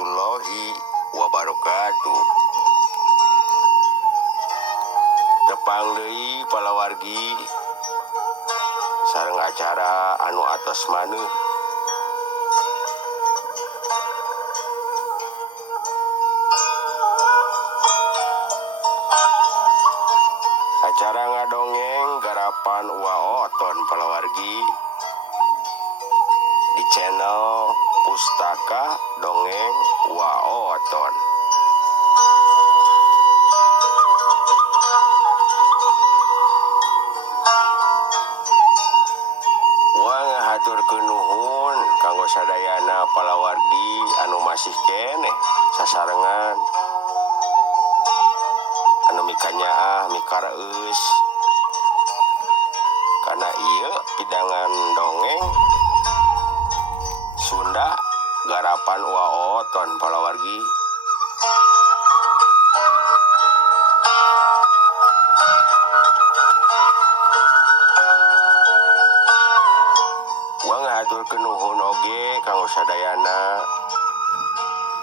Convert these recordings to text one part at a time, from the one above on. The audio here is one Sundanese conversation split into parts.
warahmatullahi wabarakatuh. Tepang deui palawargi sareng acara anu atos maneuh. Acara ngadongeng garapan Waoton palawargi di channel Pustaka Dongeng Waoton. Wa ngahaturkeun nuhun kanggo sadayana palawargi anu masih keneh sasarengan anu mikanyaah mikareus kana ieu hidangan dongeng Sunda garapan Waoton palawargi. Wa ngahaturkeun nuhun oge kanggo sadayana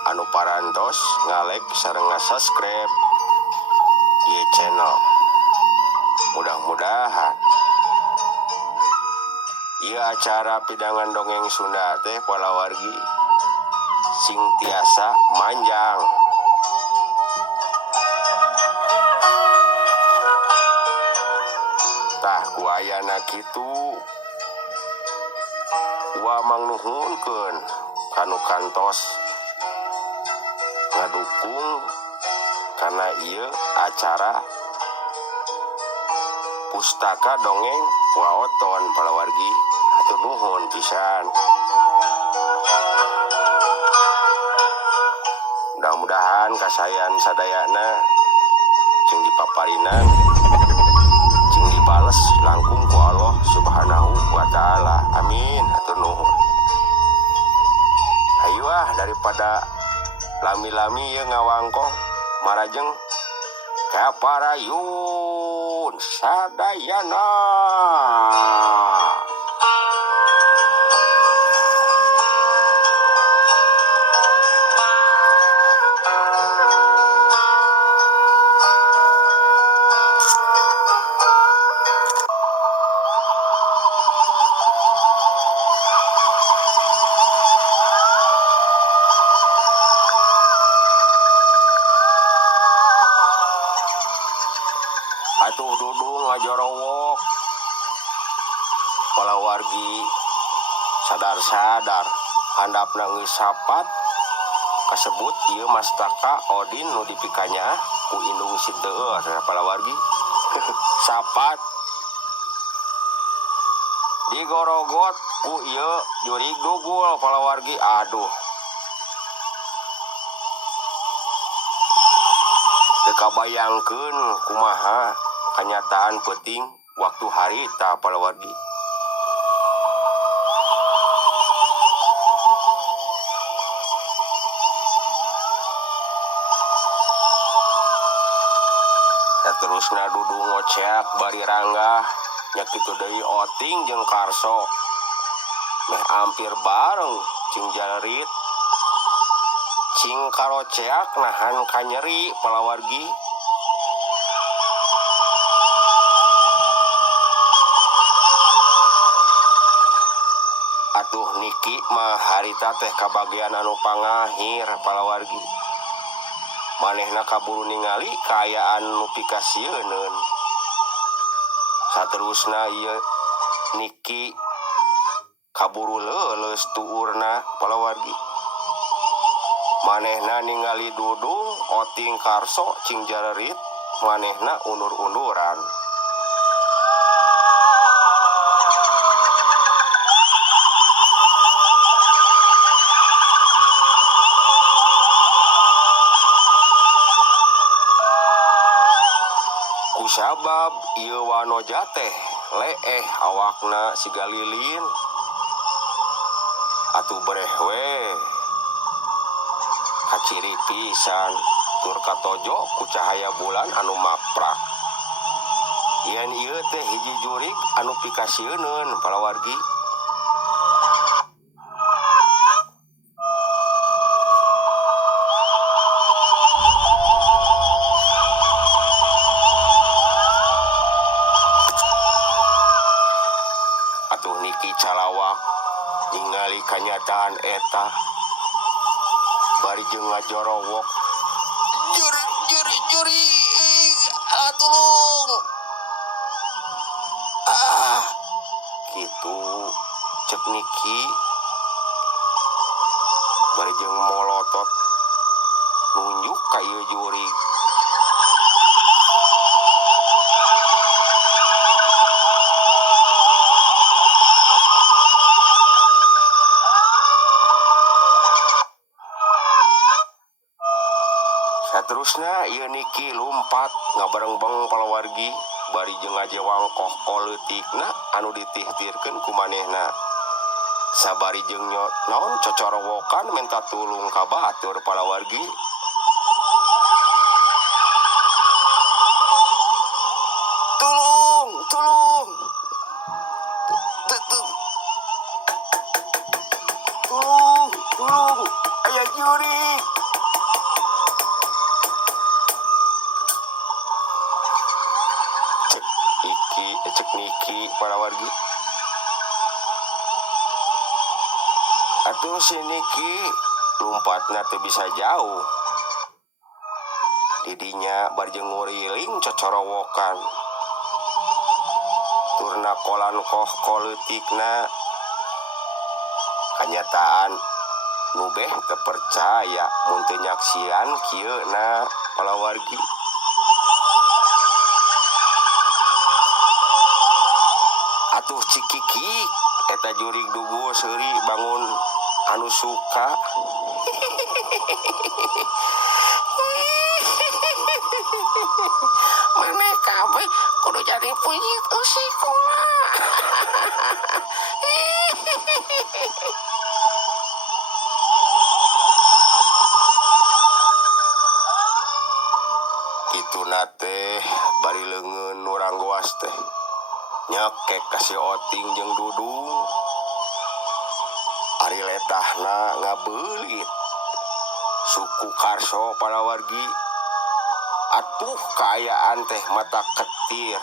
anu parantos ngalek sareng ngasubscribe ieu channel. Mudah-mudahan ieu acara pidangan dongeng Sunda teh palawargi sing tiasa manjang. Tah ku ayana kitu wa mangnuhunkeun kanu kantos ngadukung kana ieu acara Pustaka Dongeng Waoton palawargi. Hatur nuhun pisan. Mudah-mudahan kasayan sadayana jeung dipaparinan jeung dibales langkung ku Allah Subhanahu wa taala. Amin. Hatur nuhun. Hayu daripada lami-lami ye ngawangkong marajeng kaparayun sadayana. Atuh dudung ngajorowok palawargi sadar-sadar handapna geus sapat kasebut ieu mastaka Odin nu dipikanya ku indung si teueur palawargi sapat digorogot ku ieu jurig dugul palawargi. Aduh teu kabayangkeun kumaha kenyataan penting waktu hari ta palawargi. Saterusna dudu ngoceak bari rangga nya kitu deui Oting jeung Karso meh ampir bareng cing jalerit cing karoceak nahan kanyeri palawargi. Atuh niki mah harita teh kabagian anu pangahir palawargi. Manehna kaburu ningali kaayaan nu pikasieun. Saterusna ieu niki kaburu leuleus tuurna palawargi. Manehna ningali Dudung, Oting, Karso, cing jalerit, manehna undur-unduran. Kusabab ieu wanoja teh leeh awakna siga lilin. Atuh breh we kaciri pisan tur katojo ku cahaya bulan anu maprak. Yen ieu teh hiji jurig anu pikasieun palawargi. eta bari jeung ngajorowok juri tolong gitu cek Niki bari jeung molotot nunjuk ka ieu jurig. Saterusna ieu Niki lumpat ngabareng-bareng palawargi bari jeung ngajewangkoh koleutikna anu ditihtirkeun ku manehna. Sabari jeung naon cocorowokan menta tulung ka batur palawargi. Tulung. Tulung. Aya jurig. Cek Niki palawargi. Atuh si Niki lompatna teu bisa jauh. Didinya bari jeung nguriling cocorowokan. Turna kolankoh koleutikna. Kanyataan nu beh teu percaya mun teu nyaksian kieu na palawargi. Atuh cikiki eta jurig dugu seuri bangun anu suka. Maneh kabeh kudu jadi pujit usikuna. Kituna teh bari leungeun urang goas teh nyekek kasih Oting jeung Dudung. Ari letahna ngabeulit suku Karso palawargi. Atuh kaayaan teh mata ketir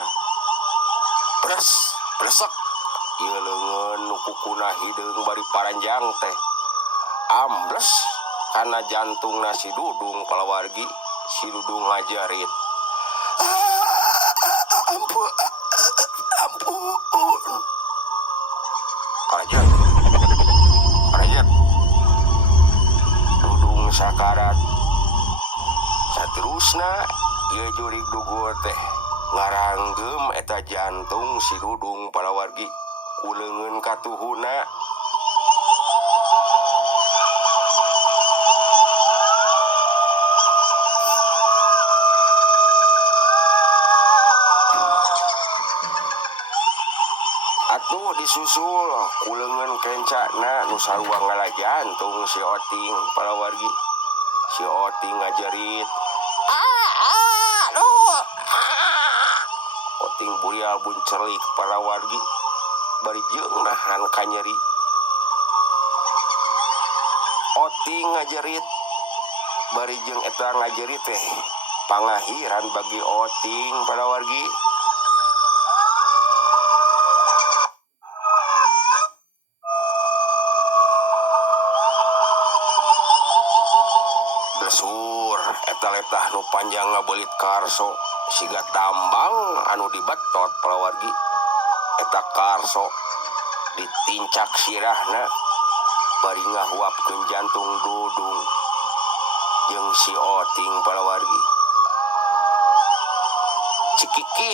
bresek ieu leungeun nu kukuna hideung bari paranjang teh ambles kana jantungna si Dudung palawargi. Si Dudung ngajarit, ampun karajat Dudung sakarat. Saterusna ieu jurig dugu teh ngaranggem eta jantung si Dudung palawargi ku leungeun katuhuna. Atuh disusul ku leungeun kencana nu sarua ngala jantung si Oting palawargi. Si Oting ngajerit, Oting burial buncerlik palawargi bari jeung nahan kanyeri. Oting ngajerit bari jeung eta ngajerit teh pangahiran bagi Oting palawargi. Desur eta letah nu panjang ngabeulit Karso siga tambang anu dibetot palawargi. Eta Karso ditincak sirahna bari ngahuapkeun jantung Dudung jeung si Oting palawargi. Cikiki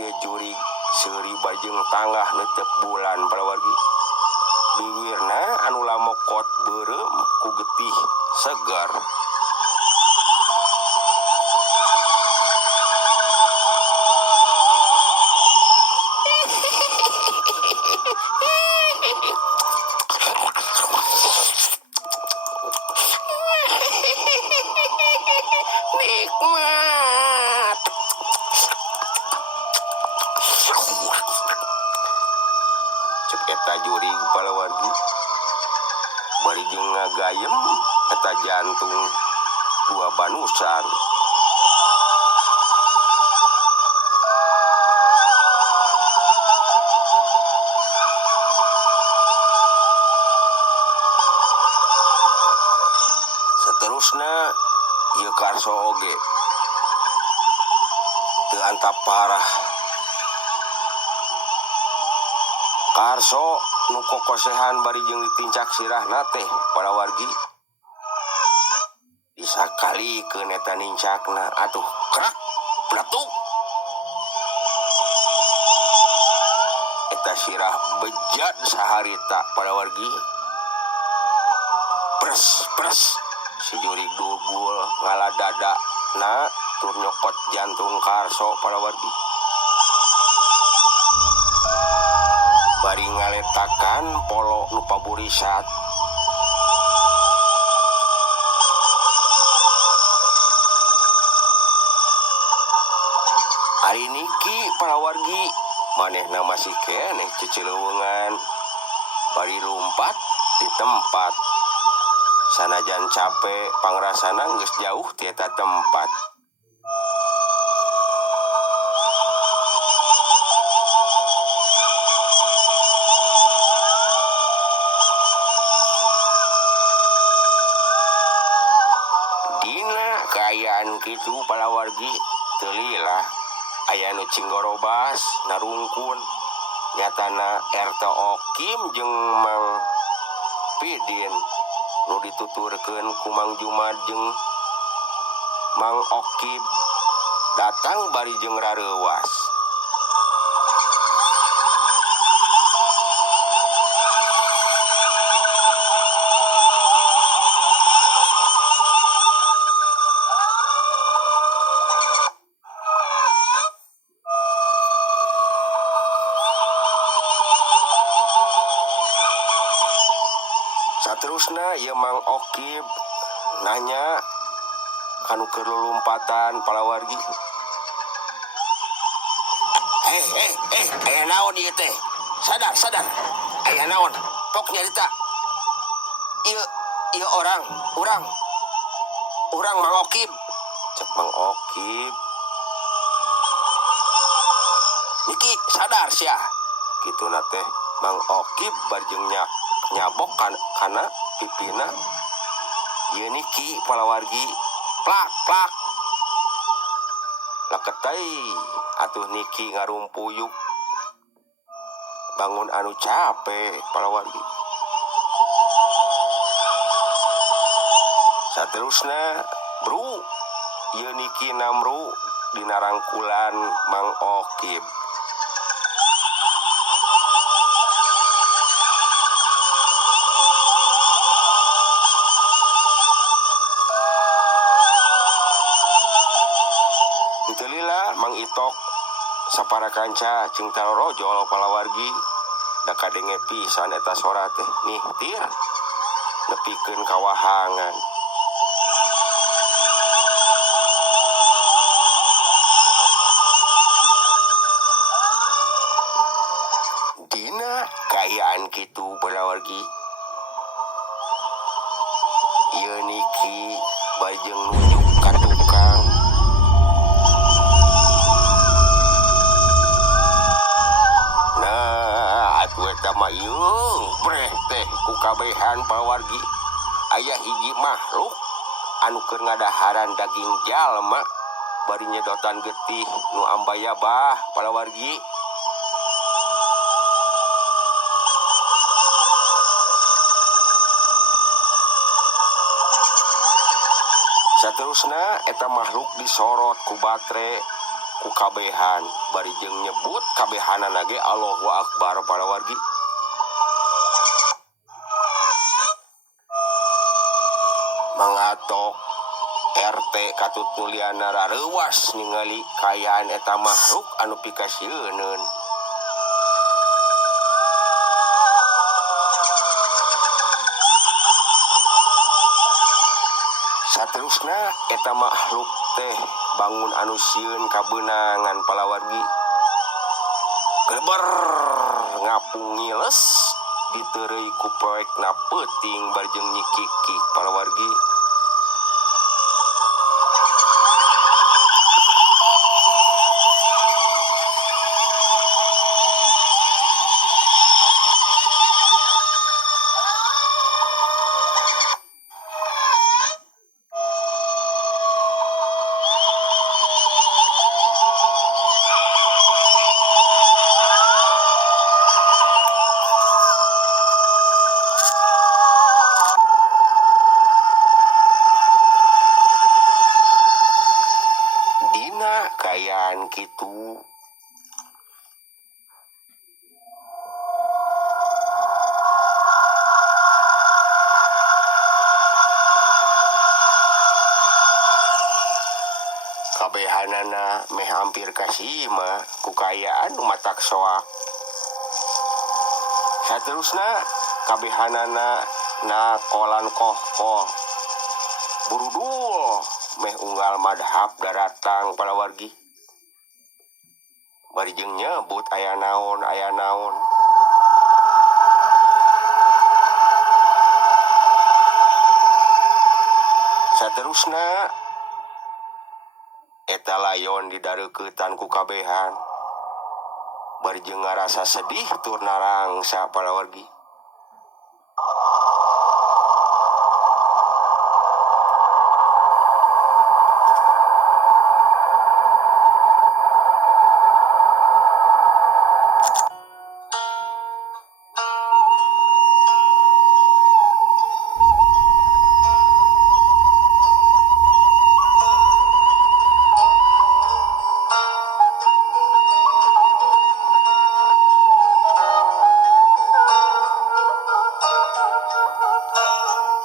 ieu jurig seuri bajeng tanggah neuteup bulan palawargi. Bibirna anu lamokot beureum ku getih segar. Nikmat. Cek eta jurig palawargi bari jeung ngagayem eta jantung dua banusan. saterusna ieu Karso oge teu antap parah. Karso nu kokosehan bari jeung ditincak sirahna teh para wargi disakalikeun eta nincakna atuh krak platuk eta sirah bejat saharita para wargi pres pres si jurig dugul ngaladada na tur nyokot jantung Karso para wargi bari ngaletakan polo nu paburisat. Hari niki para wargi manehna masih keneh cicileuweungan bari lumpat di tempat sanajan capek pangrasana geus jauh ti eta tempat. Dina kaayaan kitu para wargi teu lila aya nu cinggorobas narungkun nyatana RT Okim jeung Mang Pidin nu dituturkeun ku Mang Jumad jeung Mang Okim datang bari jeung rareuwas. Saterusna ieu Mang Okim nanya kanu keur lulumpatan para wargi. Aya naon ieu teh? Sadar. Aya naon? Tok nyarita. Ieu urang Mang Okim. Cek Mang Okim. Niki sadar sia. Kituna teh Mang Okim bari jeung nyabok kana pipina ieu niki para wargi plak laketei atuh niki ngarumpuyuk bangun anu capek para wargi. Saterusna bro ieu niki namru dina rangkulan Mang Okim. Lila Mang Itok sapara kanca jeung tarorojol palawargi da kadenge pisan eta sora teh nih tir nepikeun kawahangan. Dina kaayaan kitu palawargi ieu niki bari jeung nunjuk ka tukang. Eta mah ieu breh teh ku kabehan pawargi aya hiji makhluk anu keur ngadaharan daging jalma bari nyedotan getih nu ambaya bah pawargi. Saterusna eta makhluk disorot ku batre ku kabehan bari jeung nyebut kabehanana ge Allahu Akbar para wargi. Mangatok RT Katut Mulyana rareuwas ningali kaayaan eta makhluk anu pikasieun. Saterusna eta makhluk teh bangun anu sieun kabeunangan palawargi kleber ngapung ngiles diteureuy ku poekna peuting bari jeung nyikiki palawargi. kitu. Kabehanana meh hampir kasih mah kukayaan matak soak. Saterusna kabehanana na kolan kohkol burudul meh unggal madhab daratang palawargi. Bari jeung nyebut aya naon. Saterusna eta layon didareuketan ku kabehan. Bari jeung ngarasa sedih tur narangsa palawargi.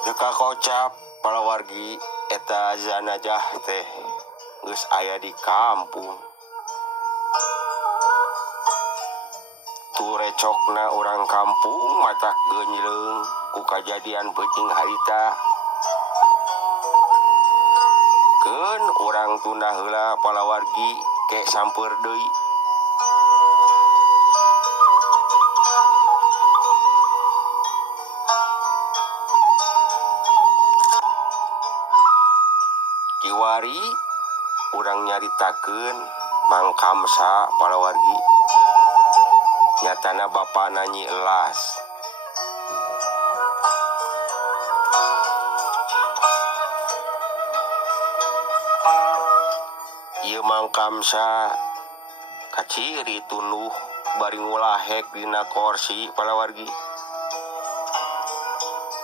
Deka kocap palawargi eta zanajah teh geus aya di kampung. Tu recokna urang kampung matak geunjleung ku kajadian peuting harita. Keun urang tunda heula palawargi ke sampeur deui. Kiwari urang nyaritakeun Mang Kamsa palawargi. Nyatana bapana Nyi Elas. Ieu Mang Kamsa kaciri tunduh bari ngulahek dina kursi palawargi.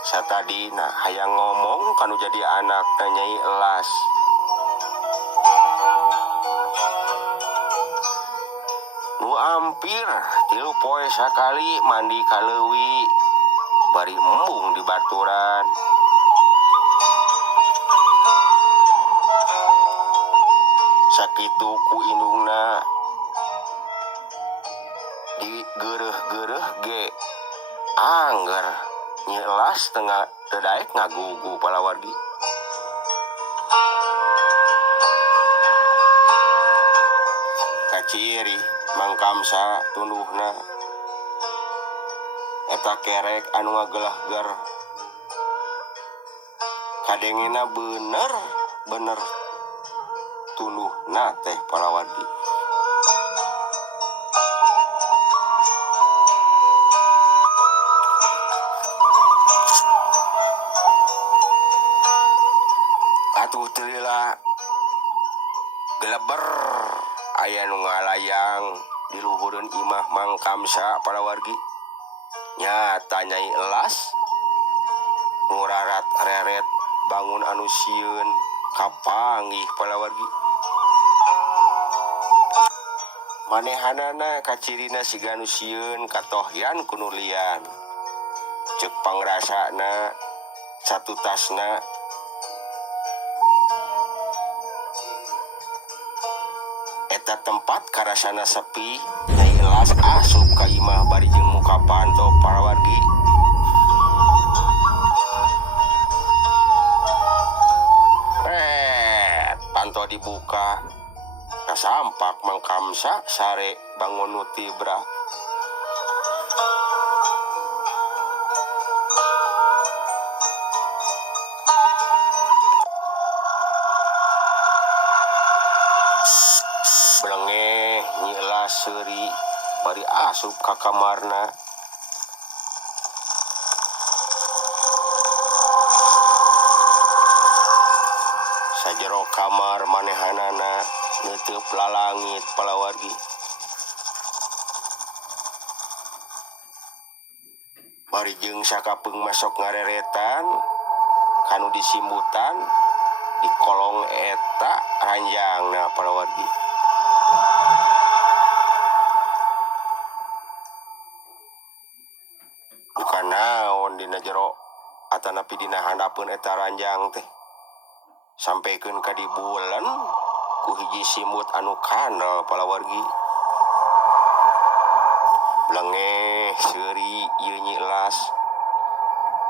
Satadina hayang ngomong kanu jadi anak Nyai Elas. Nu ampir 3 poe sakali mandi ka leuwi bari embung di baturan. Sakitu ku indungna digeureuh-geureuh ge angger Nyi Elas tengah teu daek ngagugu palawargi. Kaciri Mang Kamsa tunduhna eta kerek anu ngageulahger. Kadengena bener tunduhna teh palawargi. Atuh teu lila geleber aya nu ngalayang di luhureun imah Mang Kamsa palawargi. Nyata Nyai Elas ngurarat reret bangun anu sieun kapanggih palawargi. Manehanana kacirina siga nu sieun katohyan ku nu lian. Ceuk pangrasana satutasna eta tempat karasana sepi. Nyai Elas asup ka imah bari jeung muka panto palawargi. Panto dibuka kasampak Mang Kamsa sare bangun nu tibra. Blengeh Nyi Elas seuri bari asup ka kamarna. Sajero kamar manehanana neuteuk lalangit palawargi. Bari jeung sakapeung masok ngareretan kanu disimbutan di kolong eta ranjangna palawargi. bukan naon dina jero atanapi dina handapeun eta ranjang teh sampaikeun ka di bulan ku hiji simut anu kandel palawargi blengeh seuri ieu nyi elas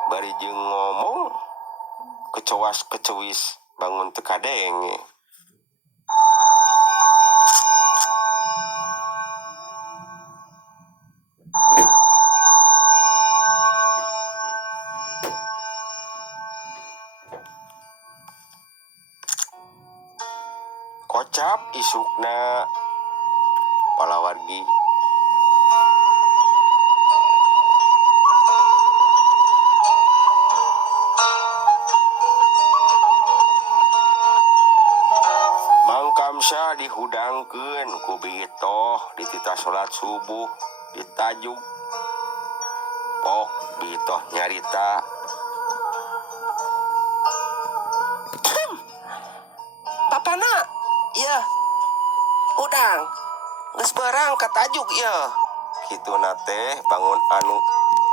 bari jeung ngomong kecowas kecewis bangun teu kadenge. Kocap isukna palawargi Mang Kamsa dihudangkeun ku Bitoh di tita salat subuh ditajuk pok Bitoh nyarita Bapana ya udang geus beurang katajuk ya kituna teh bangun anu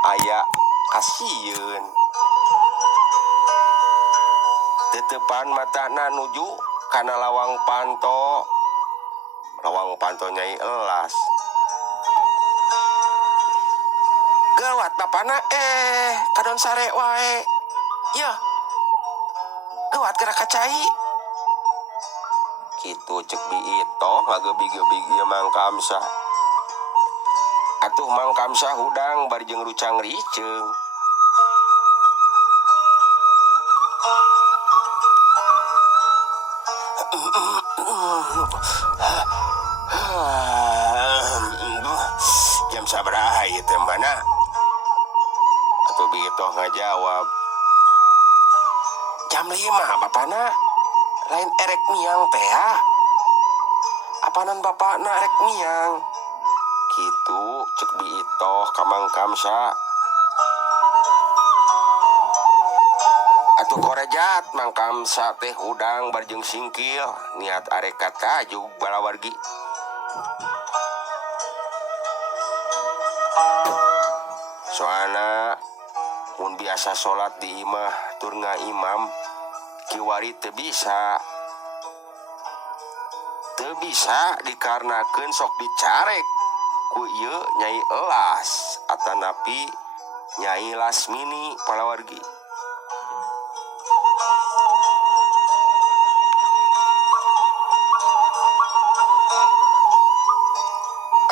aya kasieun tetepan matana nuju kana lawang panto Nyai Elas gawat bapana kadon sare wae ya gawat gerak kacai kitu cek Bitoh ngagebig-gebig ieu Mang Kamsa atuh Mang Kamsa hudang bari jeung rucang riceung jam sabaraha ieu teh mana atuh Bitoh ngajawab jam 5 bapana lain erek miang teh apanan bapakna erek miang kitu cek Bitoh ka Mang Kamsa atuh korejat Mang Kamsa teh hudang bari jeung singkil niat arek katajuk balawargi soalna mun biasa salat di imah tur ngaimam kiwari teu bisa dikarenakeun sok dicarek ku ieu Nyai Elas atanapi Nyai Lasmini palawargi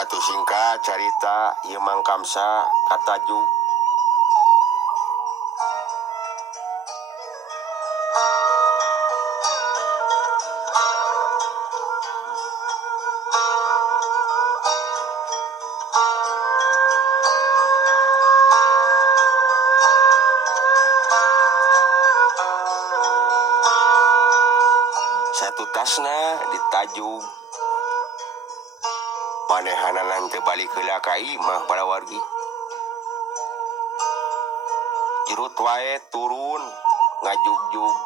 atuh singkat carita ieu Mang Kamsa katajuk satu tasna ditajuk manehanan teu balik heula ka imah balawargi jerut wae turun ngajugjug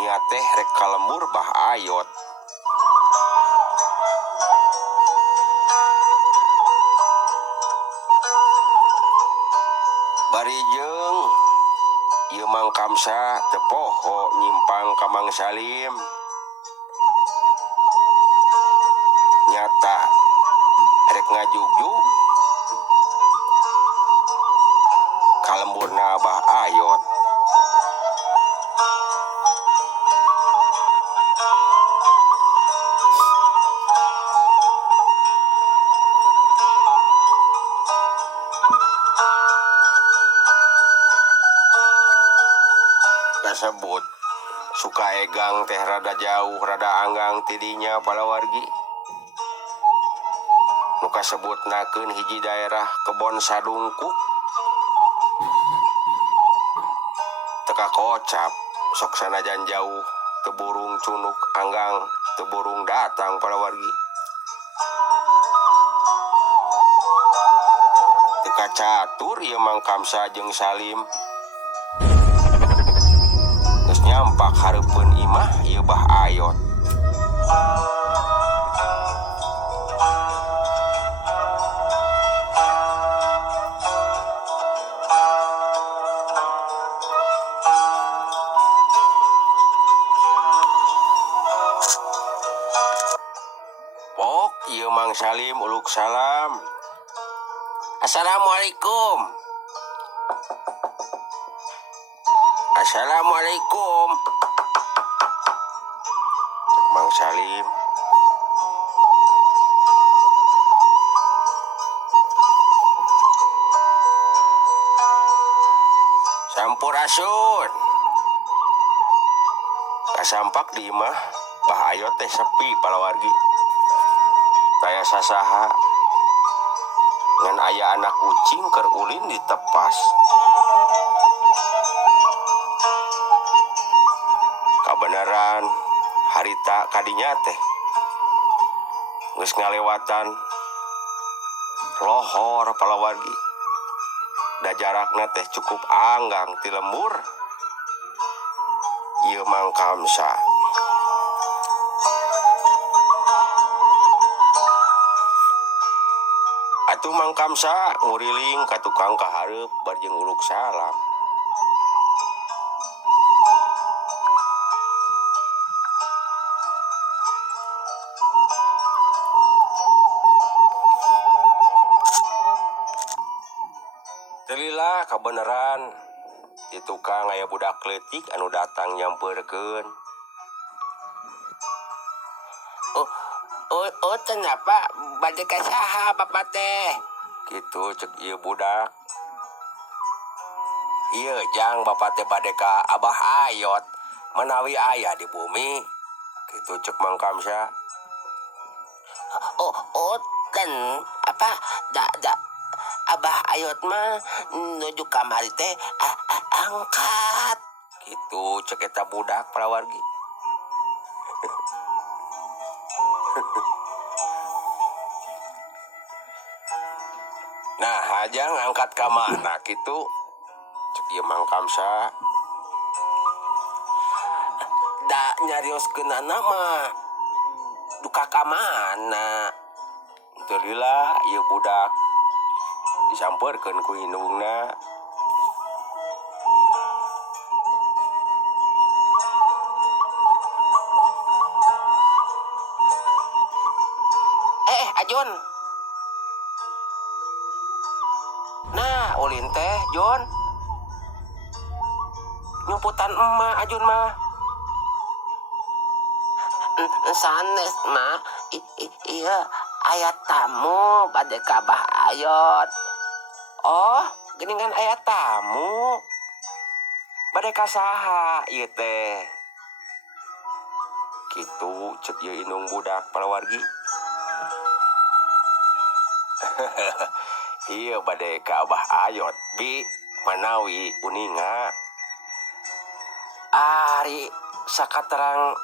niat teh rek kalembur bah ayot bari jeung ieu Mang Kamsa teu poho nyimpang ka Mang Salim nyata rek ngajugjug kalemburna abah ayot kasebut suka egang teh rada jauh rada anggang tidinya palawargi nu kasebutnakeun hiji daerah kebon sadungkuk teka kocap sok sanajan jauh teu burung cunuk anggang teu burung datang palawargi teka catur ieu Mang Kamsa jeung Salim geus nyampak hareupeun imah ieu bah ayot Ieu Mang Salim uluk salam. Assalamualaikum. Assalamualaikum. Cek Mang Salim. Sampurasun. Kasampak di imah bahayo teh sepi palawargi. Taya sasaha ngan aya anak kucing keur ulin ditepas. Kabeneran harita kadinya teh geus ngalewatan lohor palawargi. Da jarakna teh cukup anggang ti lembur. Ieu Mang Kamsa. Atuh Mang Kamsa nguriling ka tukang kahareup bar jeung uluk salam. Telila kabeneran di tukang aya budak leutik anu datang nyampeurkeun. Oh, kenapa bade ka saha bapak teh? Kitu cek ieu budak. Ieu jang bapak teh bade ka Abah Ayot menawi aya di bumi. Kitu cek Mang Kamsa. Dan apa da Abah Ayot mah nuju kamari teh angkat. Kitu cek eta budak prawargi. Nah, hajang angkat ka mana kitu? Cek ieu Mang Kamsa. Da nyarioskeunana mah duka ka mana? Teu lila ieu budak disampeurkeun ku indungna. Ajun. Nah, ulin teh, Jon. Nyumputan emak Ajun mah. Sanes mah. Iya, aya tamu bade ka Abah Ayot. Oh, geuningan aya tamu. Bade ka saha ieu teh? Kitu cek ieu indung budak palawargi. Iya bade ka Abah Ayot bi manawi uninga ari sakaterang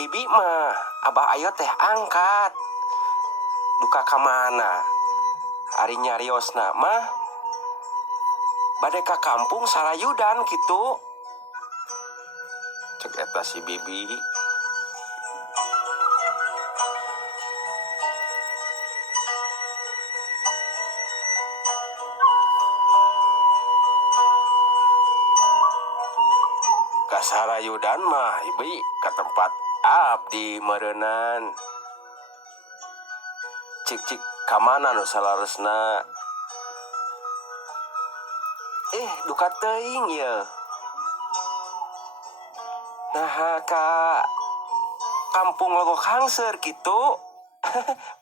ibi mah Abah Ayot teh angkat duka ka mana ari nyariosna mah bade ka kampung Sarayudan kitu cek eta si bibi. Sarayudan mah ibi ke tempat abdi meureunnan. Cik kamana nu salaresna? Duka teuing ye. Nah ka kampung Logok Hangser kitu.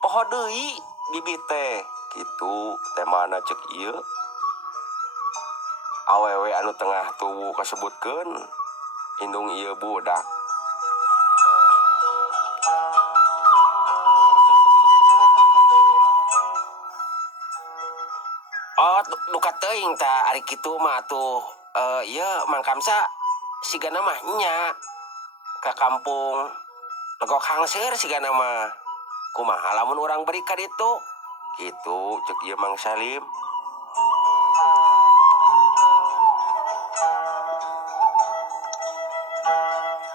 Poho deui bibi teh kitu teh mana cek ieu. Awewe anu tengah tubuh kasebutkeun indung ieu budak. Oh, duka teuing ta ari kitu mah tuh. Ieu Mang Kamsa sigana mah nya ka kampung Legok Hangser sigana mah. Kumaha lamun urang beri ka ditu? Kitu cek ieu Mang Salim.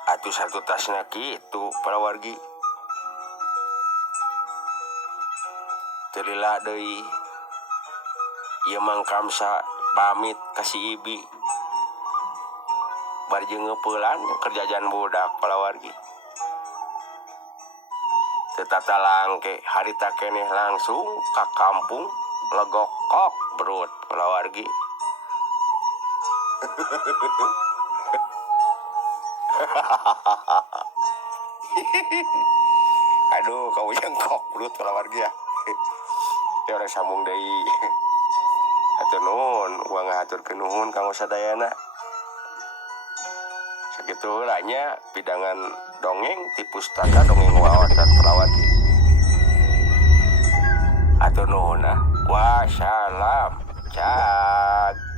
Atuh satu tasna kitu palawargi. Teu lila deui ieu Mang Kamsa pamit ka si ibi. Bari jeung ngeupeulana kerjaan budak palawargi. Teu langke harita keneh langsung ka kampung legokok berut kulawargi. Aduh, kamu yang kok berut kulawargi ya. Ya orang sambung deui. Hatur nuhun, uang ngahaturkeun nuhun kamu sadayana. Sakitu lah nya pidangan dongeng ti pustaka dongeng wawasan kulawargi. Hatur nuhun. Wassalam. Cak.